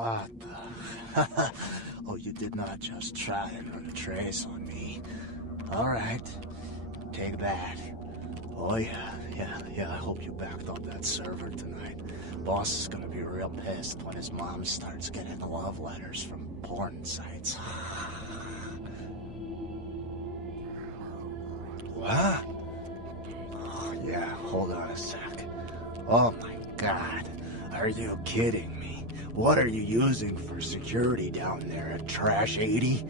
What the? Oh, you did not just try and run a trace on me. Alright, take that. Oh yeah, I hope you backed up that server tonight. Boss is gonna be real pissed when his mom starts getting love letters from porn sites. What? Oh yeah, hold on a sec. Oh my god, are you kidding me? What are you using for security down there at Trash 80?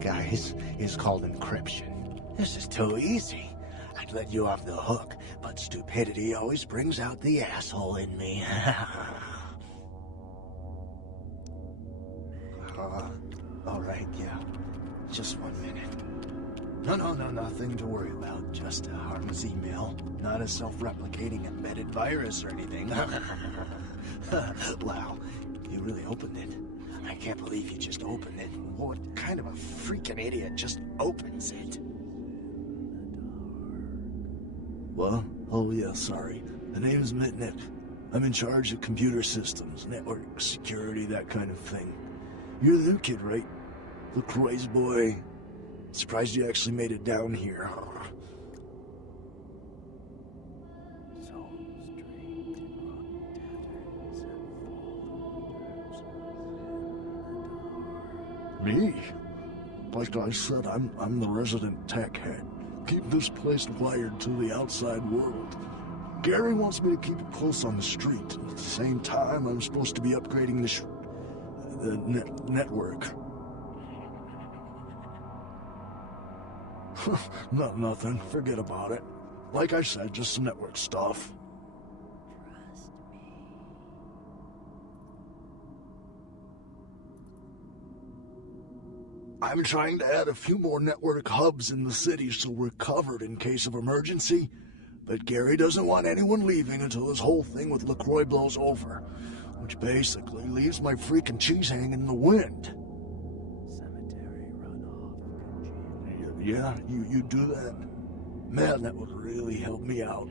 Guys, it's called encryption. This is too easy. I'd let you off the hook, but stupidity always brings out the asshole in me. Alright, yeah. Just 1 minute. No, nothing to worry about. Just a harmless email. Not a self-replicating embedded virus or anything. Wow, you really opened it. I can't believe you just opened it. What kind of a freaking idiot just opens it? What? Oh yeah, sorry. The name is Mitnick. I'm in charge of computer systems, network security, that kind of thing. You're the new kid, right? LaCroix's boy. Surprised you actually made it down here. Me? Like I said, I'm the resident tech head. Keep this place wired to the outside world. Gary wants me to keep it close on the street. At the same time, I'm supposed to be upgrading the network. Nothing. Forget about it. Like I said, just some network stuff. I'm trying to add a few more network hubs in the city so we're covered in case of emergency. But Gary doesn't want anyone leaving until this whole thing with LaCroix blows over. Which basically leaves my freaking cheese hanging in the wind. Cemetery runoff. Yeah, you do that? Man, that would really help me out.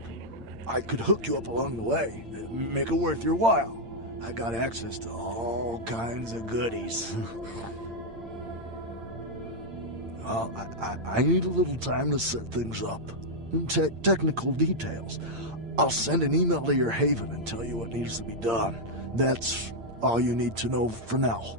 I could hook you up along the way. Make it worth your while. I got access to all kinds of goodies. I need a little time to set things up. Technical details. I'll send an email to your haven and tell you what needs to be done. That's all you need to know for now.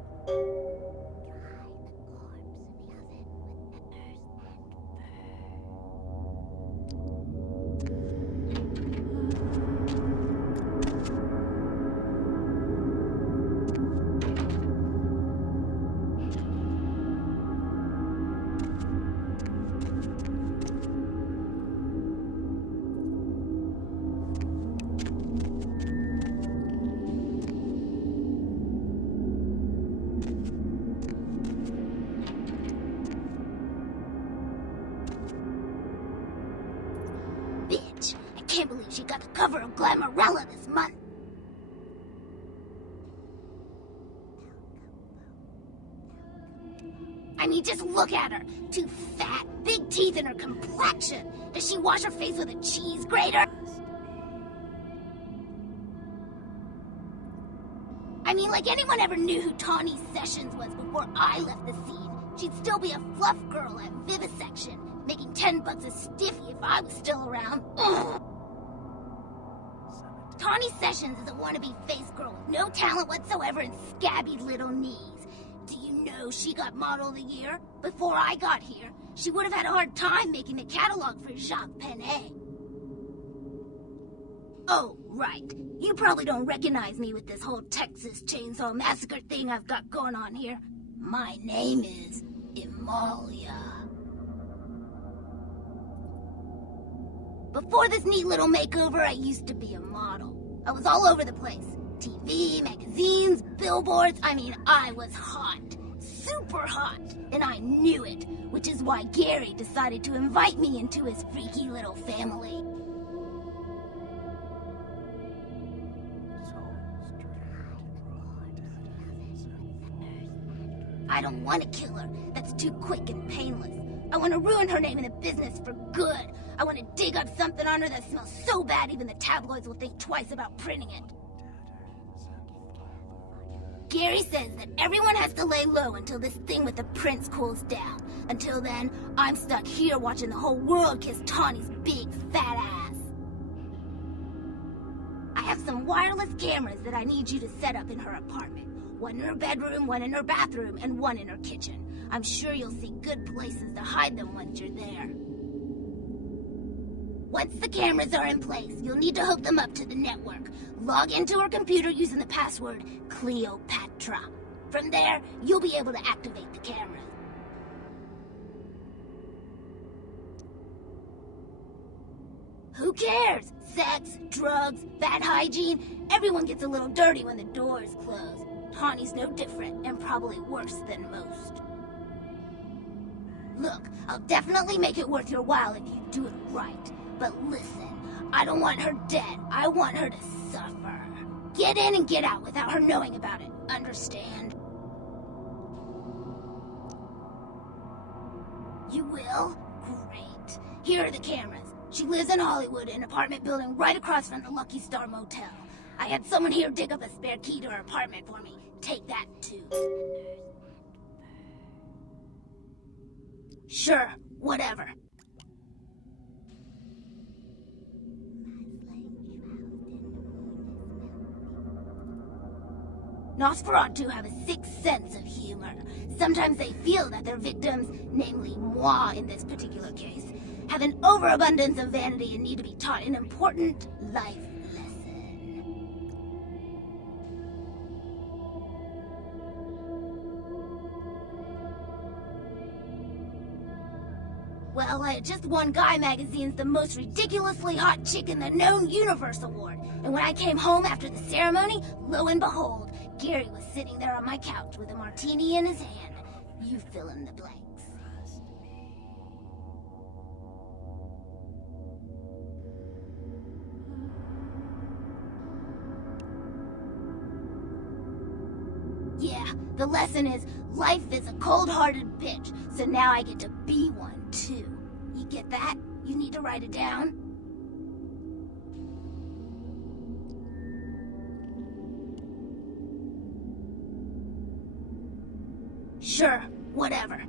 I can't believe she got the cover of Glamourella this month. I mean, just look at her. Too fat, big teeth in her complexion. Does she wash her face with a cheese grater? I mean, like anyone ever knew who Tawny Sessions was before I left the scene, she'd still be a fluff girl at Vivisection, making $10 a stiffy if I was still around. Ugh. Tawny Sessions is a wannabe face girl with no talent whatsoever and scabby little knees. Do you know she got Model of the Year? Before I got here, she would have had a hard time making the catalog for Jacques Penet. Oh, right. You probably don't recognize me with this whole Texas Chainsaw Massacre thing I've got going on here. My name is Amalia. Before this neat little makeover, I used to be a model. I was all over the place. TV, magazines, billboards. I mean, I was hot. Super hot. And I knew it, which is why Gary decided to invite me into his freaky little family. I don't want to kill her. That's too quick and painless. I want to ruin her name in the business for good. I want to dig up something on her that smells so bad even the tabloids will think twice about printing it. Gary says that everyone has to lay low until this thing with the prince cools down. Until then, I'm stuck here watching the whole world kiss Tawny's big fat ass. I have some wireless cameras that I need you to set up in her apartment. One in her bedroom, one in her bathroom, and one in her kitchen. I'm sure you'll see good places to hide them once you're there. Once the cameras are in place, you'll need to hook them up to the network. Log into her computer using the password Cleopatra. From there, you'll be able to activate the camera. Who cares? Sex, drugs, bad hygiene, everyone gets a little dirty when the door is closed. Tawny's no different, and probably worse than most. Look, I'll definitely make it worth your while if you do it right. But listen, I don't want her dead. I want her to suffer. Get in and get out without her knowing about it. Understand? You will? Great. Here are the cameras. She lives in Hollywood, an apartment building right across from the Lucky Star Motel. I had someone here dig up a spare key to her apartment for me. Take that, too. Sure, whatever. Nosferatu have a sixth sense of humor. Sometimes they feel that their victims, namely moi in this particular case, have an overabundance of vanity and need to be taught an important life lesson. Well, I had just won Guy Magazine's The Most Ridiculously Hot Chick in the Known Universe Award. And when I came home after the ceremony, lo and behold, Gary was sitting there on my couch with a martini in his hand. You fill in the blanks. Yeah, the lesson is life is a cold-hearted bitch, so now I get to be one, too. You get that? You need to write it down? Sure, whatever.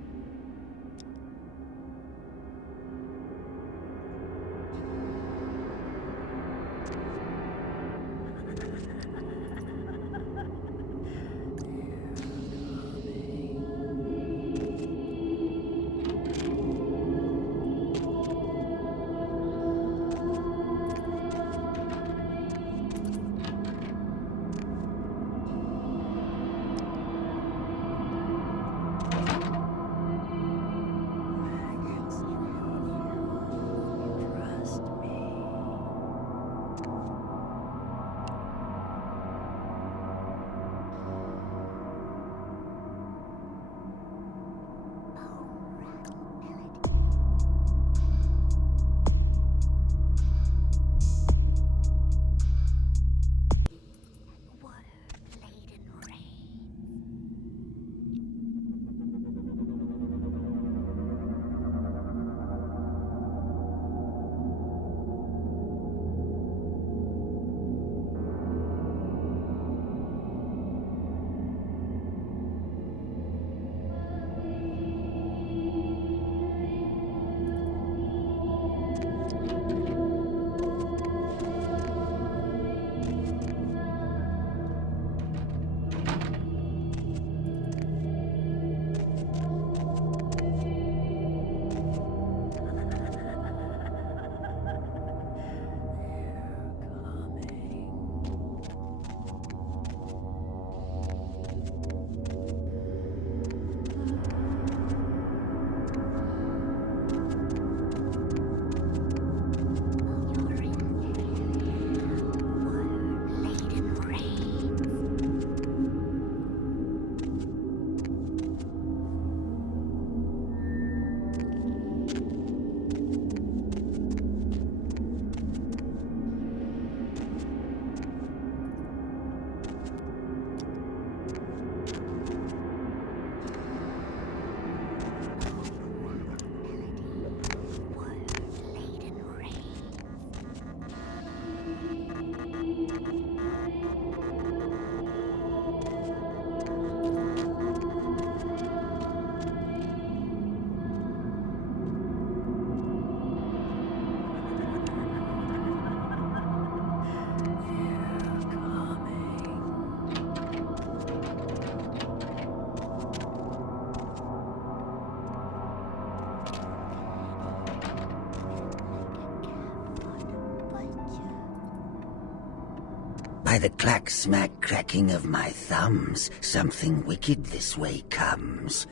By the clack-smack cracking of my thumbs, something wicked this way comes.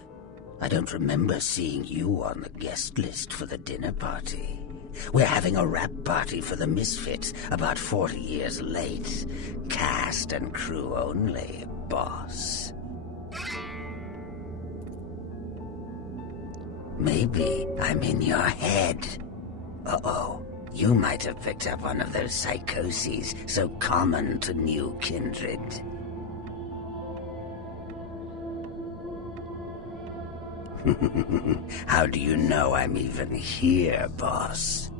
I don't remember seeing you on the guest list for the dinner party. We're having a wrap party for the misfits, about 40 years late. Cast and crew only, boss. Maybe I'm in your head. Uh-oh. You might have picked up one of those psychoses so common to new kindred. How do you know I'm even here, boss?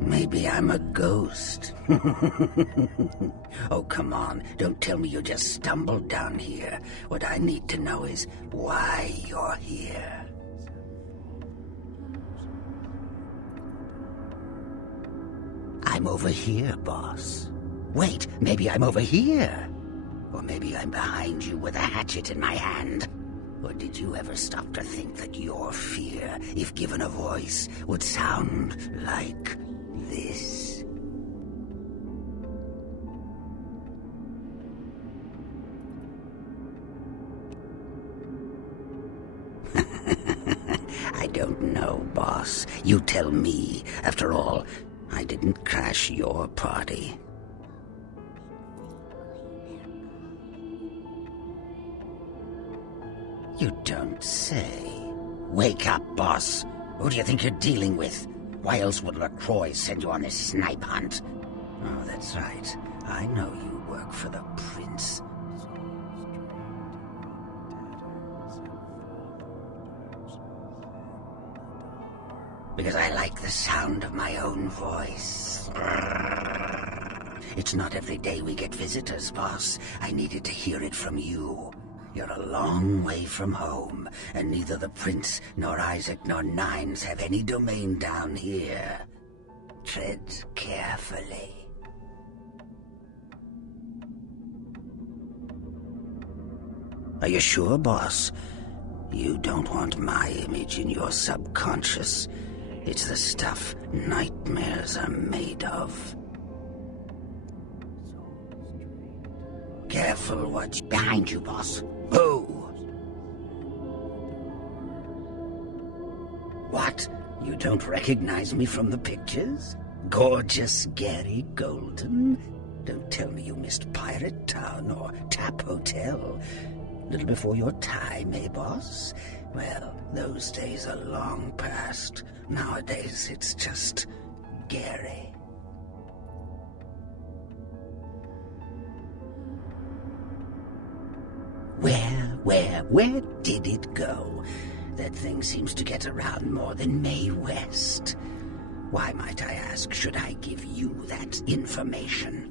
Maybe I'm a ghost. Oh, come on. Don't tell me you just stumbled down here. What I need to know is why you're here. I'm over here, boss. Wait, maybe I'm over here. Or maybe I'm behind you with a hatchet in my hand. Or did you ever stop to think that your fear, if given a voice, would sound like this? I don't know, boss. You tell me. After all, I didn't crash your party. You don't say. Wake up, boss. Who do you think you're dealing with? Why else would LaCroix send you on this snipe hunt? Oh, that's right. I know you work for the prince. Because I like the sound of my own voice. It's not every day we get visitors, boss. I needed to hear it from you. You're a long way from home, and neither the Prince, nor Isaac, nor Nines have any domain down here. Tread carefully. Are you sure, boss? You don't want my image in your subconscious. It's the stuff nightmares are made of. Careful what's behind you, boss. Who? What? You don't recognize me from the pictures? Gorgeous Gary Golden? Don't tell me you missed Pirate Town or Tap Hotel. Little before your time, eh, boss? Well, those days are long past. Nowadays, it's just Gary. Where did it go? That thing seems to get around more than Mae West. Why, might I ask, should I give you that information?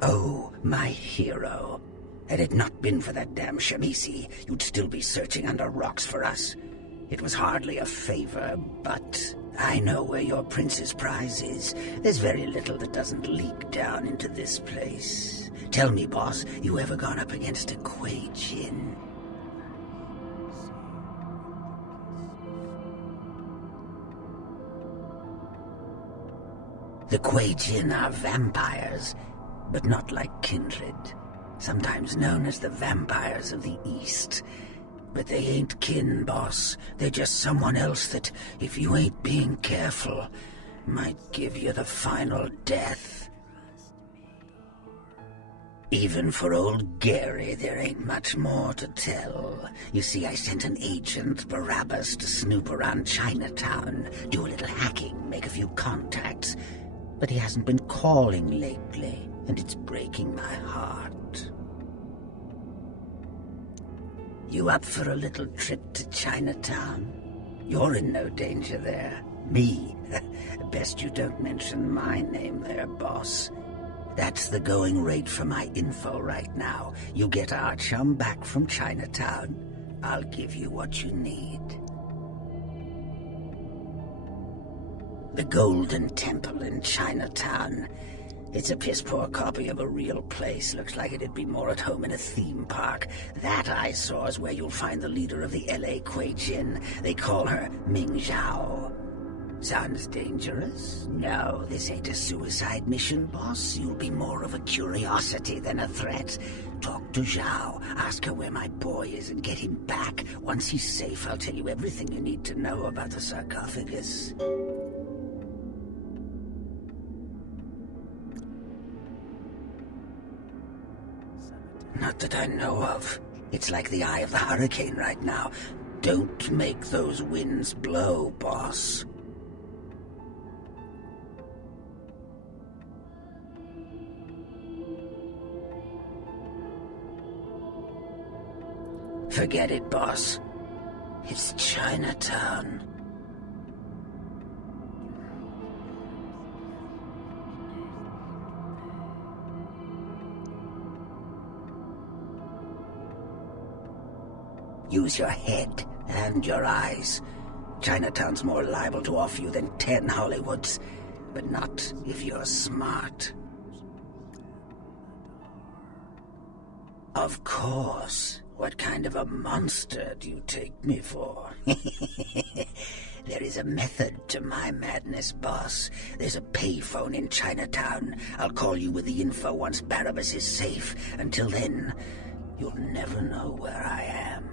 Oh, my hero. Had it not been for that damn Shamisi, you'd still be searching under rocks for us. It was hardly a favor, but I know where your prince's prize is. There's very little that doesn't leak down into this place. Tell me, boss, you ever gone up against a Kuei Jin? The Kuei Jin are vampires, but not like kindred. Sometimes known as the vampires of the East. But they ain't kin, boss. They're just someone else that, if you ain't being careful, might give you the final death. Even for old Gary, there ain't much more to tell. You see, I sent an agent, Barrabus, to snoop around Chinatown, do a little hacking, make a few contacts. But he hasn't been calling lately, and it's breaking my heart. You up for a little trip to Chinatown? You're in no danger there. Me? Best you don't mention my name there, boss. That's the going rate for my info right now. You get our chum back from Chinatown, I'll give you what you need. The Golden Temple in Chinatown. It's a piss-poor copy of a real place. Looks like it'd be more at home in a theme park. That I saw is where you'll find the leader of the L.A. Kuei-jin. They call her Ming Xiao. Sounds dangerous? No, this ain't a suicide mission, boss. You'll be more of a curiosity than a threat. Talk to Xiao. Ask her where my boy is and get him back. Once he's safe, I'll tell you everything you need to know about the sarcophagus. Not that I know of. It's like the eye of the hurricane right now. Don't make those winds blow, boss. Forget it, boss. It's Chinatown. Use your head and your eyes. Chinatown's more liable to offer you than 10 Hollywoods, but not if you're smart. Of course. What kind of a monster do you take me for? There is a method to my madness, boss. There's a payphone in Chinatown. I'll call you with the info once Barrabus is safe. Until then, you'll never know where I am.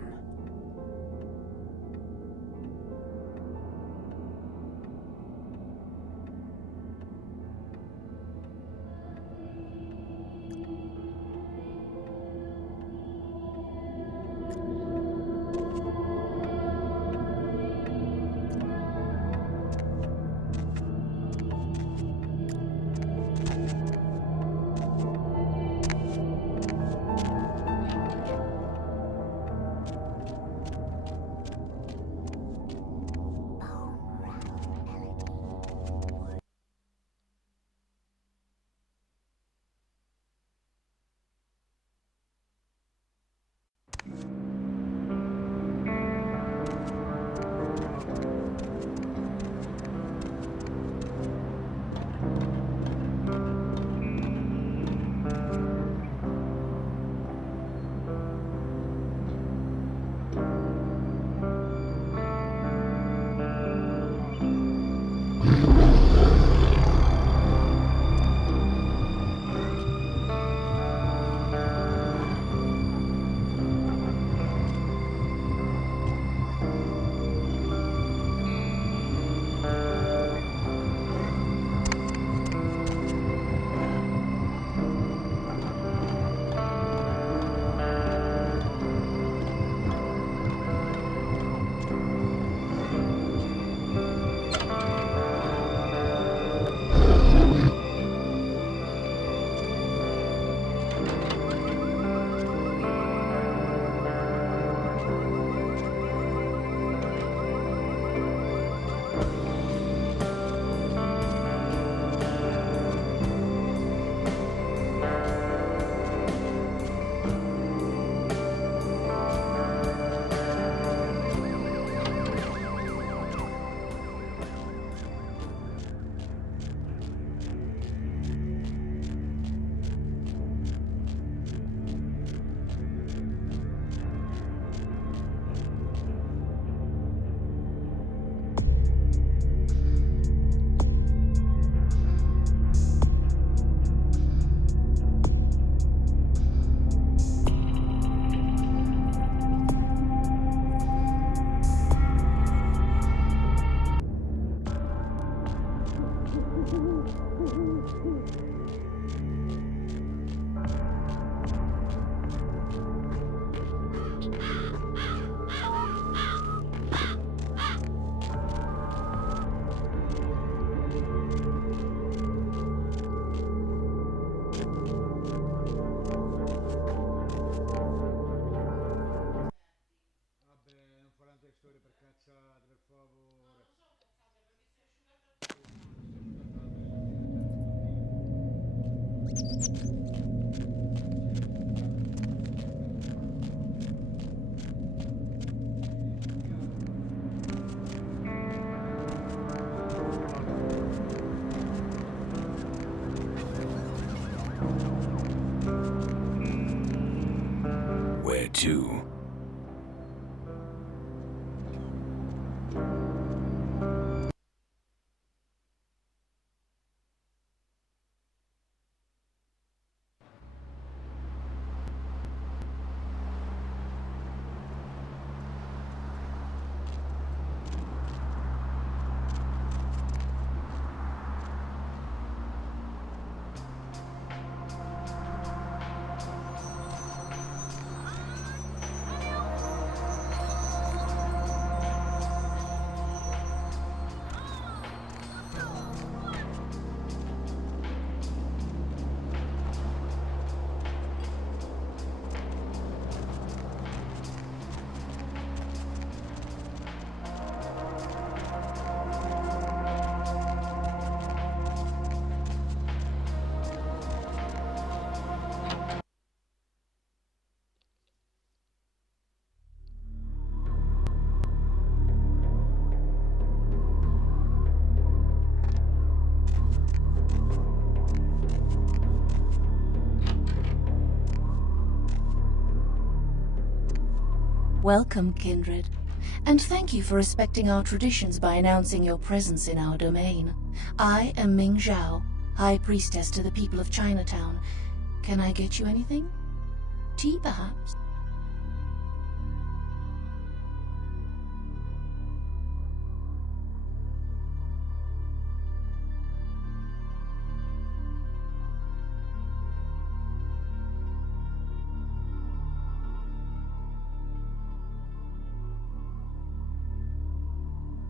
Welcome, kindred, and thank you for respecting our traditions by announcing your presence in our domain. I am Ming Xiao, High Priestess to the people of Chinatown. Can I get you anything? Tea, perhaps?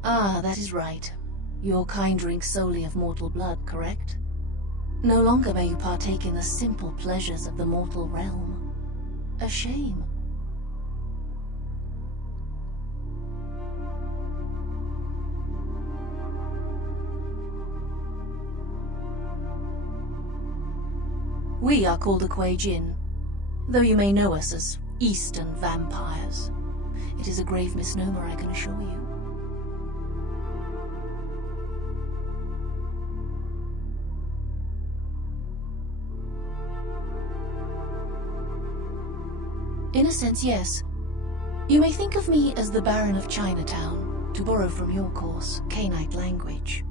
Ah, that is right. Your kind drinks solely of mortal blood, correct? No longer may you partake in the simple pleasures of the mortal realm. A shame. We are called the Jin, though you may know us as Eastern vampires. It is a grave misnomer, I can assure you. In a sense, yes. You may think of me as the Baron of Chinatown, to borrow from your course, Cainite language.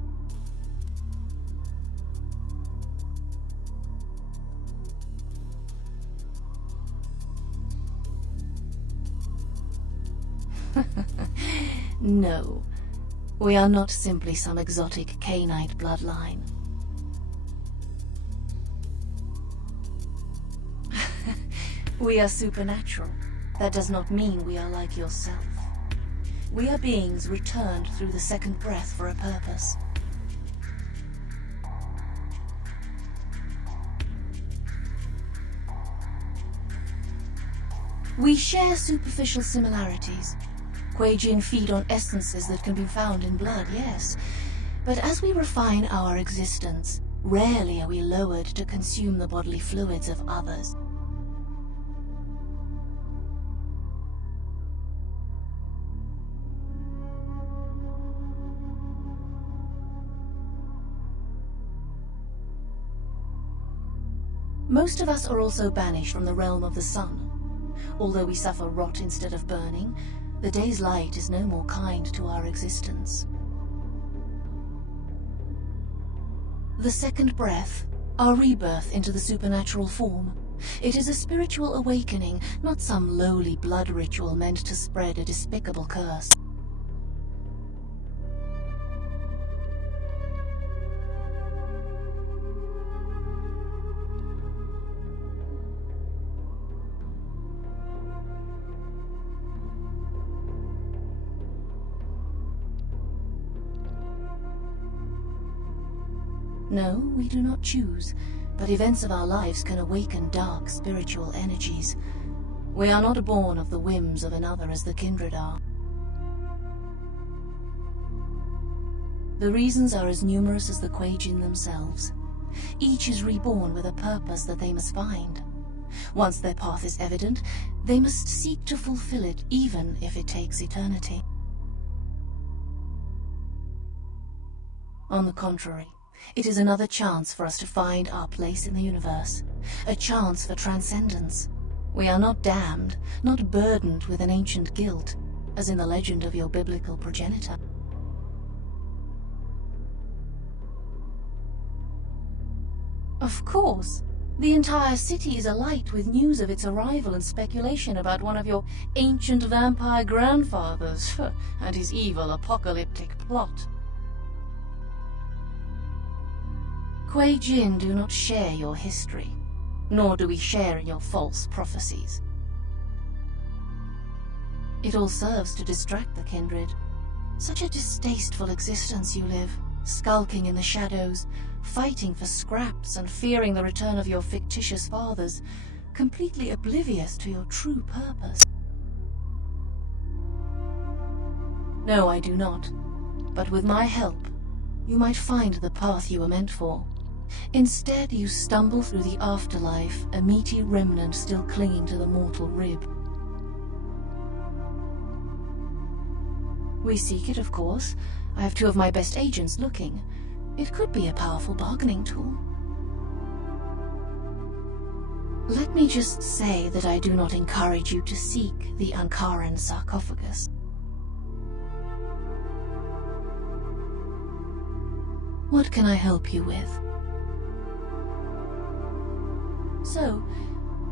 No, we are not simply some exotic Cainite bloodline. We are supernatural. That does not mean we are like yourself. We are beings returned through the second breath for a purpose. We share superficial similarities. Jin feed on essences that can be found in blood, yes. But as we refine our existence, rarely are we lowered to consume the bodily fluids of others. Most of us are also banished from the realm of the sun. Although we suffer rot instead of burning, the day's light is no more kind to our existence. The second breath, our rebirth into the supernatural form. It is a spiritual awakening, not some lowly blood ritual meant to spread a despicable curse. No, we do not choose, but events of our lives can awaken dark spiritual energies. We are not born of the whims of another as the kindred are. The reasons are as numerous as the Jin themselves. Each is reborn with a purpose that they must find. Once their path is evident, they must seek to fulfill it, even if it takes eternity. On the contrary, it is another chance for us to find our place in the universe, a chance for transcendence. We are not damned, not burdened with an ancient guilt, as in the legend of your biblical progenitor. Of course, the entire city is alight with news of its arrival and speculation about one of your ancient vampire grandfathers and his evil apocalyptic plot. Jin do not share your history, nor do we share in your false prophecies. It all serves to distract the kindred. Such a distasteful existence you live, skulking in the shadows, fighting for scraps and fearing the return of your fictitious fathers, completely oblivious to your true purpose. No, I do not. But with my help, you might find the path you were meant for. Instead, you stumble through the afterlife, a meaty remnant still clinging to the mortal rib. We seek it, of course. I have two of my best agents looking. It could be a powerful bargaining tool. Let me just say that I do not encourage you to seek the Ankaran sarcophagus. What can I help you with? So,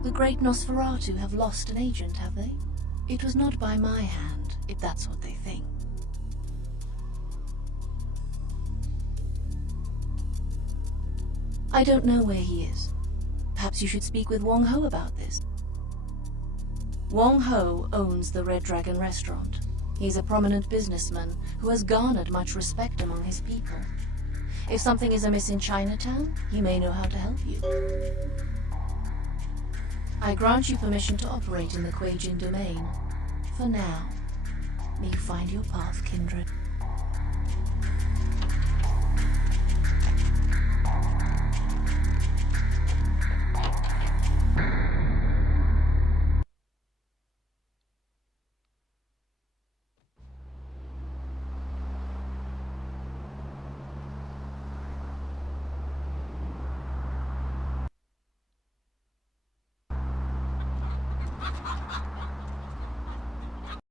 the great Nosferatu have lost an agent, have they? It was not by my hand, if that's what they think. I don't know where he is. Perhaps you should speak with Wong Ho about this. Wong Ho owns the Red Dragon restaurant. He's a prominent businessman who has garnered much respect among his people. If something is amiss in Chinatown, he may know how to help you. I grant you permission to operate in the Quajian domain. For now, may you find your path, kindred.